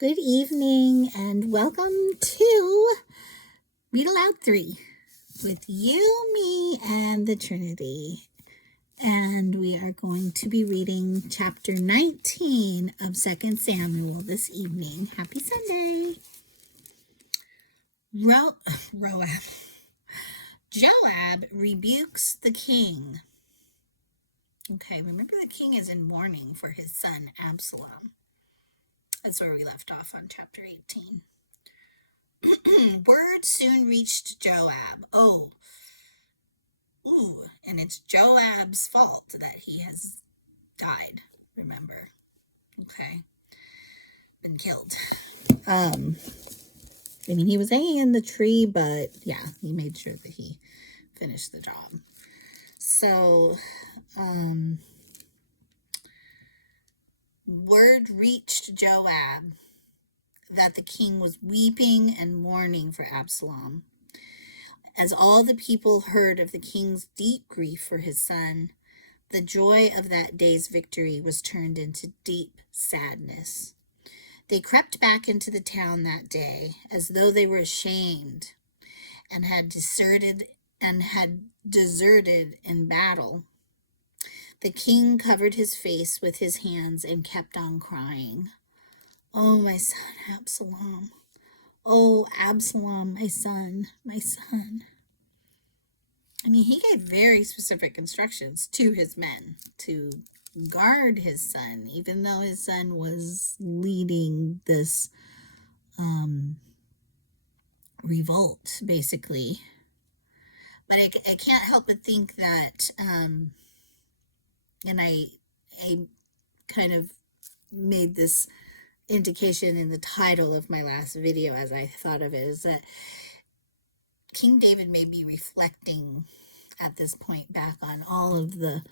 Good evening and welcome to Read Aloud 3 with you, me, and the Trinity. And we are going to be reading chapter 19 of 2 Samuel this evening. Happy Sunday. Joab rebukes the king. Okay, remember the king is in mourning for his son Absalom. That's where we left off on chapter 18. Word soon reached Joab. And it's Joab's fault that he has died, remember. Okay. Been killed. He was hanging in the tree, but yeah, he made sure that he finished the job. So, word reached Joab that the king was weeping and mourning for Absalom. As all the people heard of the king's deep grief for his son, the joy of that day's victory was turned into deep sadness. They crept back into the town that day as though they were ashamed and had deserted in battle. The king covered his face with his hands and kept on crying. "Oh, my son, Absalom. Oh, Absalom, my son, my son." He gave very specific instructions to his men to guard his son, even though his son was leading this revolt, basically. But I can't help but think that, and I kind of made this indication in the title of my last video as I thought of it, is that King David may be reflecting at this point back on all of the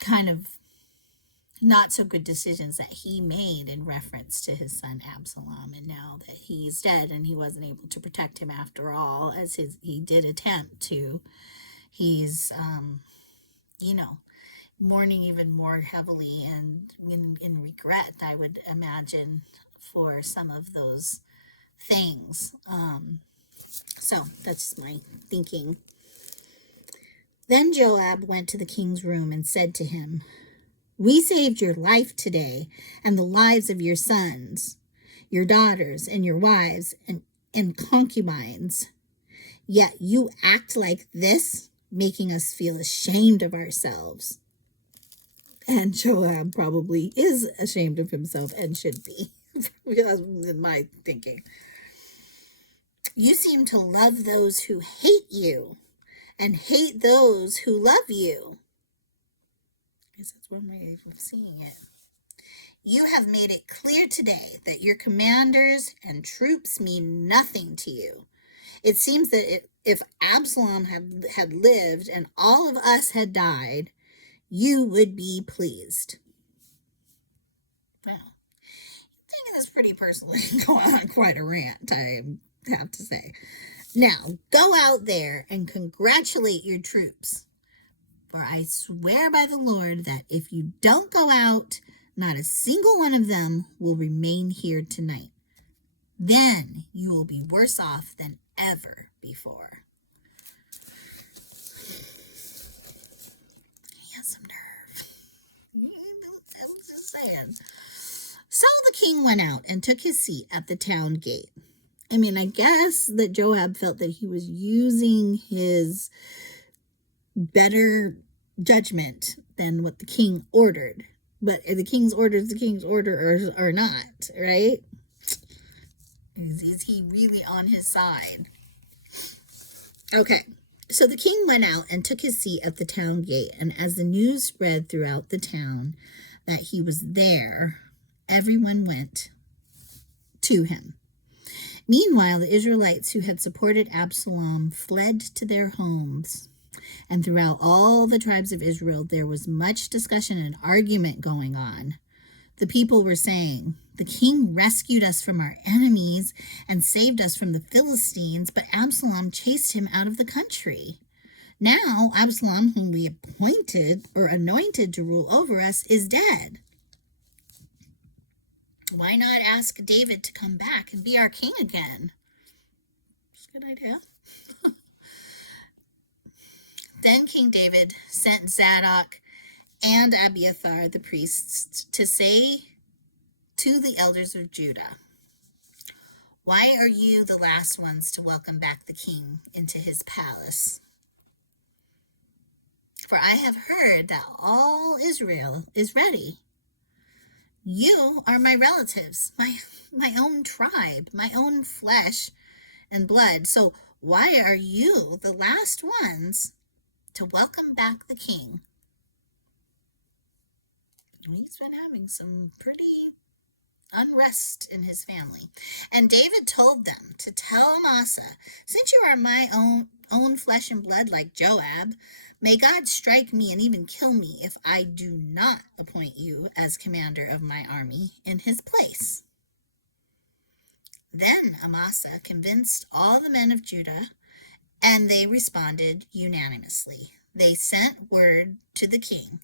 kind of not so good decisions that he made in reference to his son Absalom, and now that he's dead and he wasn't able to protect him after all, as he did attempt to, he's mourning even more heavily and in regret, I would imagine, for some of those things. So that's my thinking. Then Joab went to the king's room and said to him, "We saved your life today and the lives of your sons, your daughters, and your wives and concubines. Yet you act like this, making us feel ashamed of ourselves." And Joab probably is ashamed of himself and should be, in my thinking. "You seem to love those who hate you and hate those who love you." I guess that's one way of seeing it. "You have made it clear today that your commanders and troops mean nothing to you. It seems that if Absalom had lived and all of us had died, you would be pleased." Well, taking this pretty personally, going on quite a rant, I have to say. "Now, go out there and congratulate your troops. For I swear by the Lord that if you don't go out, not a single one of them will remain here tonight. Then you will be worse off than ever before." He has some nerve. I was just saying. So the king went out and took his seat at the town gate. I guess that Joab felt that he was using his better judgment than what the king ordered. But the king's order is the king's order or not, right? Is he really on his side? Okay, so the king went out and took his seat at the town gate, and as the news spread throughout the town that he was there, everyone went to him. Meanwhile, the Israelites who had supported Absalom fled to their homes. And throughout all the tribes of Israel, there was much discussion and argument going on. The people were saying, "The king rescued us from our enemies and saved us from the Philistines, but Absalom chased him out of the country. Now Absalom, whom we appointed or anointed to rule over us, is dead." Why not ask David to come back and be our king again? It's a good idea. Then King David sent Zadok and Abiathar the priests to say to the elders of Judah, "Why are you the last ones to welcome back the king into his palace? For I have heard that all Israel is ready. You are my relatives, my own tribe, my own flesh and blood. So why are you the last ones to welcome back the king?" He's been having some pretty unrest in his family. And David told them to tell Amasa, "Since you are my own flesh and blood like Joab, may God strike me and even kill me if I do not appoint you as commander of my army in his place." Then Amasa convinced all the men of Judah, and they responded unanimously. They sent word to the king,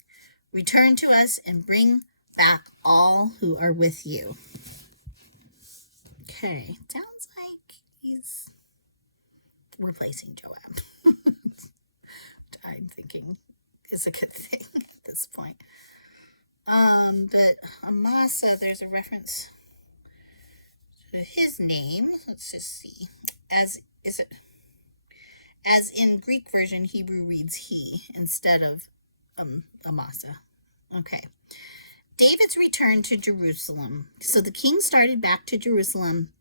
"Return to us and bring back all who are with you." Okay, sounds like he's replacing Joab. I'm thinking is a good thing at this point. But Amasa, there's a reference to his name. Let's just see. As in Greek version, Hebrew reads he instead of Amasa. Okay. David's return to Jerusalem. So the king started back to Jerusalem,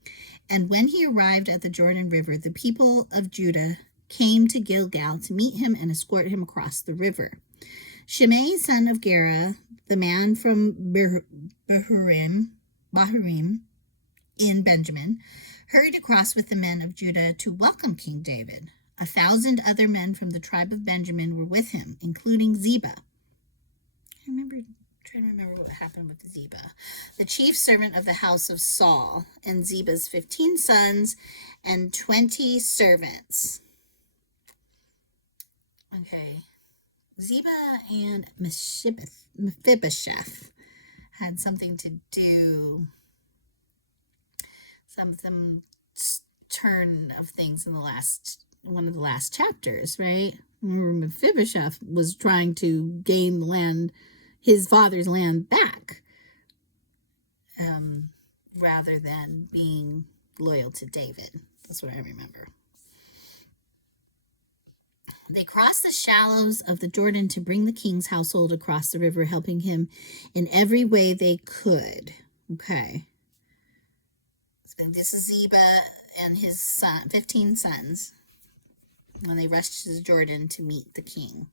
and when he arrived at the Jordan River, the people of Judah came to Gilgal to meet him and escort him across the river. Shimei, son of Gera, the man from Bahurim in Benjamin, hurried across with the men of Judah to welcome King David. 1,000 other men from the tribe of Benjamin were with him, including Ziba. Trying to remember what happened with Ziba, the chief servant of the house of Saul, and Ziba's 15 sons and 20 servants. Okay. Ziba and Mephibosheth had something to do, some turn of things in one of the last chapters, right? Remember, Mephibosheth was trying to gain the land, his father's land, back, rather than being loyal to David. That's what I remember. They crossed the shallows of the Jordan to bring the king's household across the river, helping him in every way they could. Okay. So this is Ziba and his 15 sons when they rushed to the Jordan to meet the king.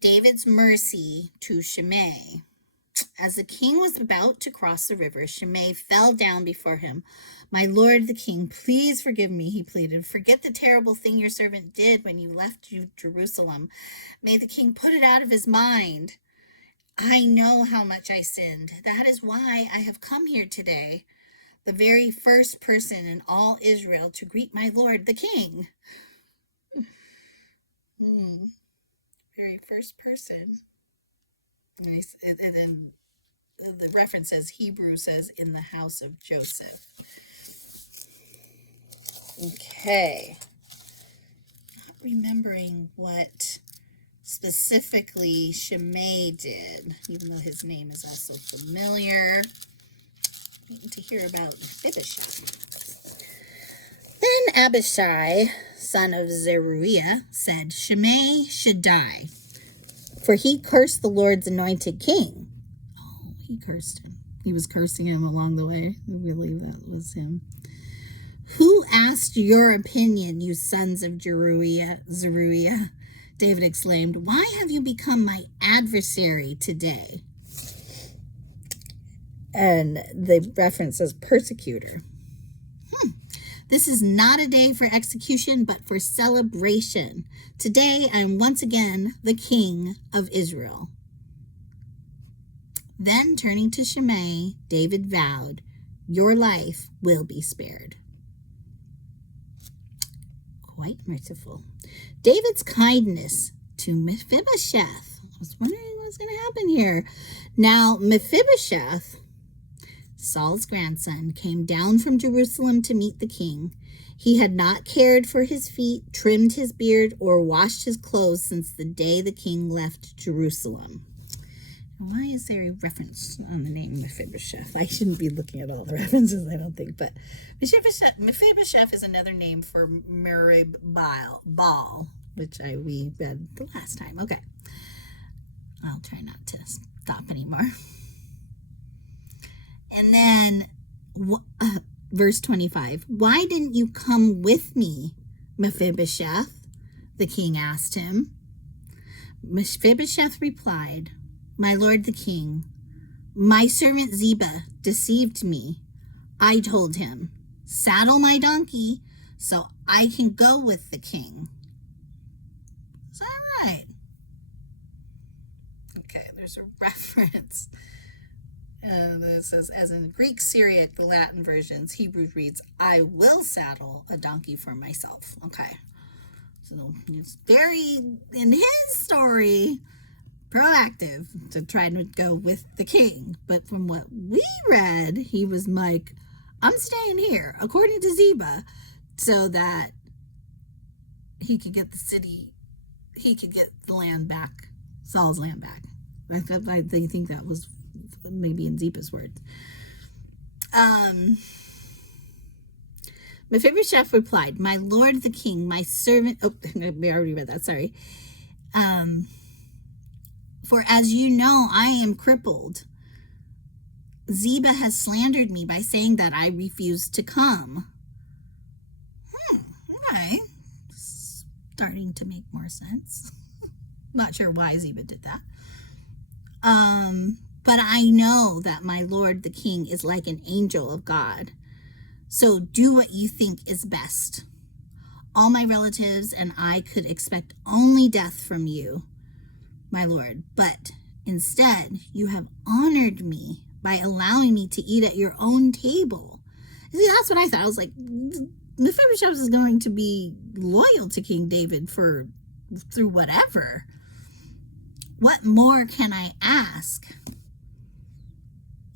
David's mercy to Shimei. As the king was about to cross the river, Shimei fell down before him. "My lord the king, please forgive me," he pleaded. "Forget the terrible thing your servant did when you left Jerusalem. May the king put it out of his mind. I know how much I sinned. That is why I have come here today, the very first person in all Israel to greet my lord the king." Very first person. And then the reference says, Hebrew says, "in the house of Joseph." Okay. Not remembering what specifically Shimei did, even though his name is also familiar. Waiting to hear about Mephibosheth. Then Abishai, son of Zeruiah, said, "Shimei should die, for he cursed the Lord's anointed king." Oh, he cursed him. He was cursing him along the way. I believe that was him. "Who asked your opinion, you sons of Zeruiah?" David exclaimed. "Why have you become my adversary today?" And the reference says persecutor. "This is not a day for execution, but for celebration. Today I am once again the king of Israel." Then, turning to Shimei, David vowed, "Your life will be spared." Quite merciful. David's kindness to Mephibosheth. I was wondering what's going to happen here. Now, Mephibosheth Saul's grandson, came down from Jerusalem to meet the king. He had not cared for his feet, trimmed his beard, or washed his clothes since the day the king left Jerusalem. Why is there a reference on the name Mephibosheth? I shouldn't be looking at all the references, I don't think, but Mephibosheth is another name for Merib Baal, which we read the last time. Okay. I'll try not to stop anymore. And then verse 25, why didn't you come with me, Mephibosheth? The king asked him. Mephibosheth replied, my lord the king, my servant Ziba deceived me. I told him, saddle my donkey so I can go with the king. Is that right? Okay, there's a reference. It says, as in Greek, Syriac, the Latin versions, Hebrew reads, I will saddle a donkey for myself. Okay. So it's very, in his story, proactive to try to go with the king. But from what we read, he was like, I'm staying here, according to Ziba, so that he could get the city, he could get the land back, Saul's land back. I think that was maybe in Ziba's words. Mephibosheth replied, my lord the king, my servant, we already read that, sorry. For as you know, I am crippled. Ziba has slandered me by saying that I refused to come. Okay. Starting to make more sense. Not sure why Ziba did that. But I know that my lord the king is like an angel of God. So do what you think is best. All my relatives and I could expect only death from you, my lord. But instead, you have honored me by allowing me to eat at your own table. See, that's what I thought. I was like, Mephibosheth is going to be loyal to King David through whatever. What more can I ask?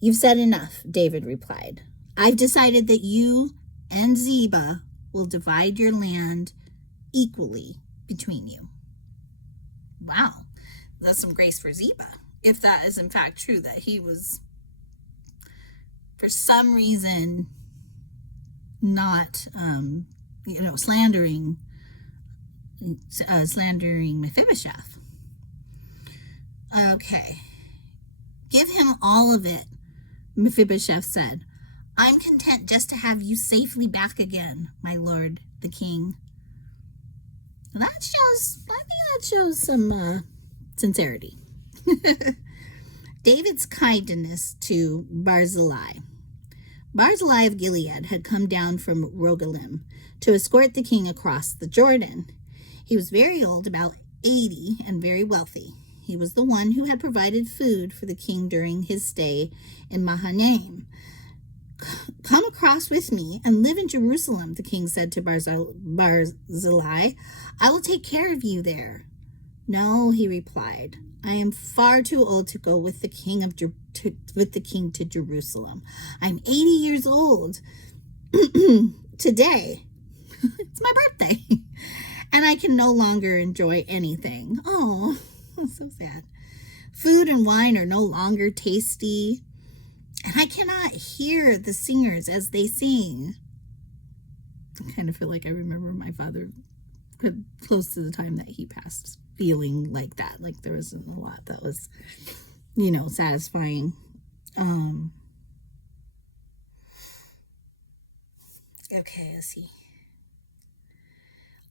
You've said enough, David replied. I've decided that you and Ziba will divide your land equally between you. Wow, that's some grace for Ziba. If that is in fact true, that he was, for some reason, not, slandering Mephibosheth. Okay. Give him all of it, Mephibosheth said. I'm content just to have you safely back again, my lord, the king. I think that shows some sincerity. David's kindness to Barzillai. Barzillai of Gilead had come down from Rogelim to escort the king across the Jordan. He was very old, about 80, and very wealthy. He was the one who had provided food for the king during his stay in Mahanaim. Come across with me and live in Jerusalem, the king said to Barzillai. I will take care of you there. No, he replied. I am far too old to go with the king to Jerusalem. I'm 80 years old today. It's my birthday. And I can no longer enjoy anything. Oh, that's so sad. Food and wine are no longer tasty. And I cannot hear the singers as they sing. I kind of feel like I remember my father close to the time that he passed feeling like that. Like there wasn't a lot that was, satisfying. Okay, let's see.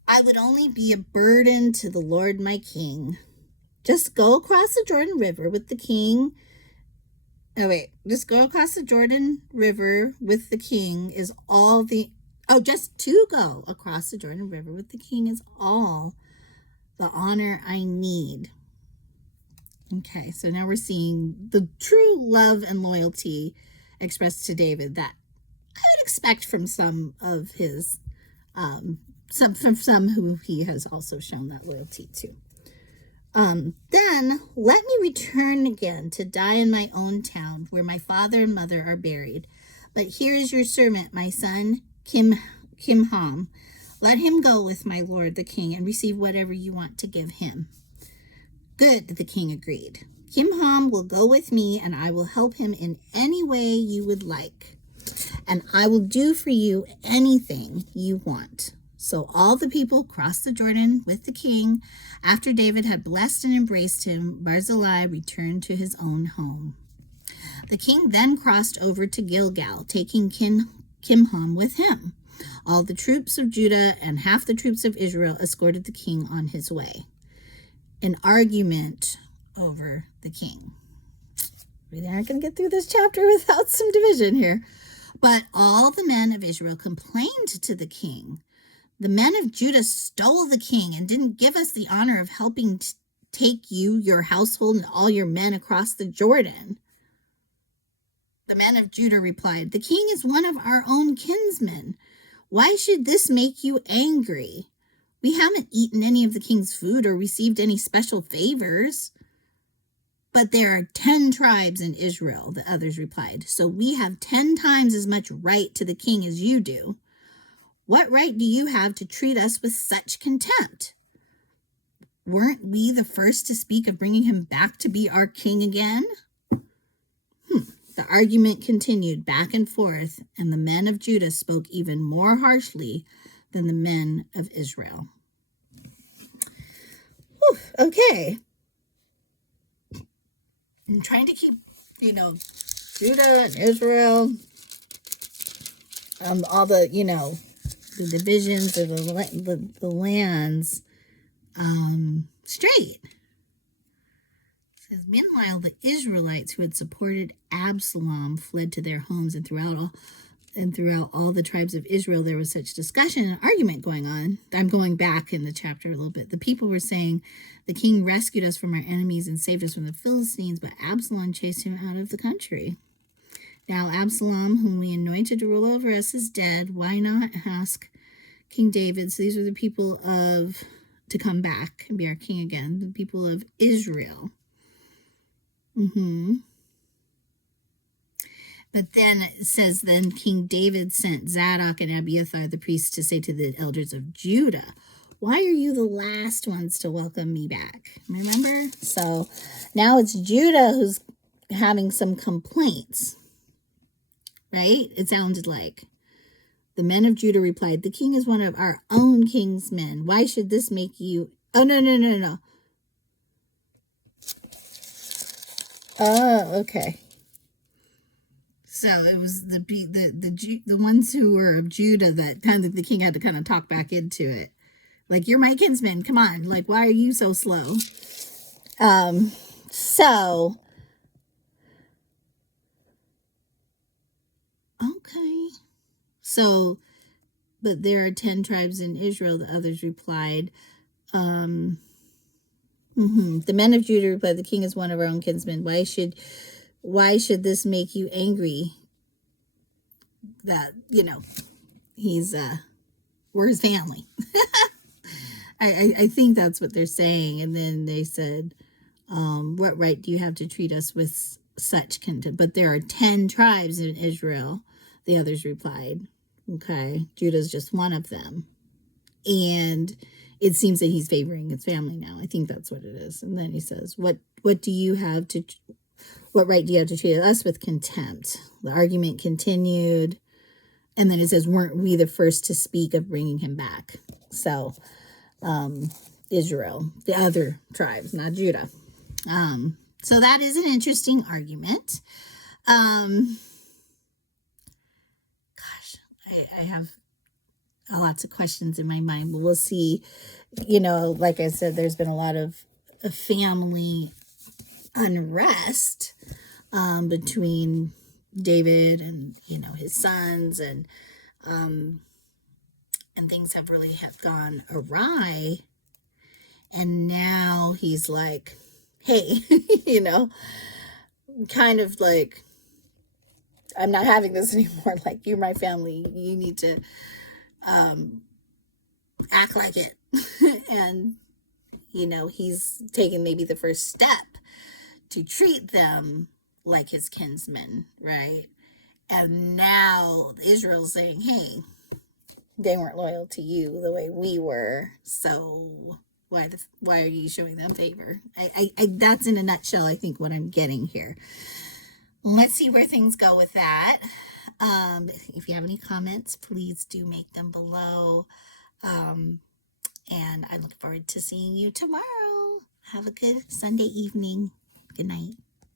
I would only be a burden to the Lord my king. Just go across the Jordan River with the king. Just go across the Jordan River with the king is all the... just to go across the Jordan River with the king is all the honor I need. Okay, so now we're seeing the true love and loyalty expressed to David that I would expect from some of his, from some who he has also shown that loyalty to. Then let me return again to die in my own town where my father and mother are buried. But here is your servant, my son, Kimham. Let him go with my lord the king and receive whatever you want to give him. Good, the king agreed. Kimham will go with me, and I will help him in any way you would like. And I will do for you anything you want. So all the people crossed the Jordan with the king. After David had blessed and embraced him, Barzillai returned to his own home. The king then crossed over to Gilgal, taking Kimham with him. All the troops of Judah and half the troops of Israel escorted the king on his way. An argument over the king. We aren't going to get through this chapter without some division here. But all the men of Israel complained to the king. The men of Judah stole the king and didn't give us the honor of helping take you, your household, and all your men across the Jordan. The men of Judah replied, the king is one of our own kinsmen. Why should this make you angry? We haven't eaten any of the king's food or received any special favors. But there are 10 tribes in Israel, the others replied. So we have 10 times as much right to the king as you do. What right do you have to treat us with such contempt? Weren't we the first to speak of bringing him back to be our king again? The argument continued back and forth, and the men of Judah spoke even more harshly than the men of Israel. Whew, okay. I'm trying to keep, Judah and Israel, all the, the divisions of the lands straight. It says, meanwhile, the Israelites who had supported Absalom fled to their homes, and throughout all the tribes of Israel, there was such discussion and argument going on. I'm going back in the chapter a little bit. The people were saying, the king rescued us from our enemies and saved us from the Philistines, but Absalom chased him out of the country. Now Absalom, whom we anointed to rule over us, is dead. Why not ask King David? So these are the people to come back and be our king again, the people of Israel. But then it says, then King David sent Zadok and Abiathar the priests to say to the elders of Judah, why are you the last ones to welcome me back? Remember? So now it's Judah who's having some complaints, right? It sounded like. The men of Judah replied, the king is one of our own king's men. Why should this make you... Oh, no. Oh, okay. So it was the ones who were of Judah that kind of the king had to kind of talk back into it. Like, you're my kinsman. Come on. Like, why are you so slow? Okay. So, but there are 10 tribes in Israel, the others replied. The men of Judah replied, the king is one of our own kinsmen. Why should this make you angry? That, we're his family. I think that's what they're saying. And then they said, what right do you have to treat us with such contempt? But there are 10 tribes in Israel, the others replied. Okay, Judah's just one of them. And it seems that he's favoring his family now. I think that's what it is. And then he says, what right do you have to treat us with contempt? The argument continued. And then it says, weren't we the first to speak of bringing him back? So, Israel, the other tribes, not Judah. So that is an interesting argument. I have lots of questions in my mind, but we'll see. Like I said, there's been a lot of family unrest between David and his sons, and things have gone awry. And now he's like, hey, kind of like, I'm not having this anymore. Like, you're my family. You need to act like it. And You know, he's taken maybe the first step to treat them like his kinsmen, right? And now Israel's saying, hey, they weren't loyal to you the way we were, so why are you showing them favor? I that's in a nutshell, I think, what I'm getting here. Let's see where things go with that. If you have any comments, please do make them below. And I look forward to seeing you tomorrow. Have a good Sunday evening. Good night.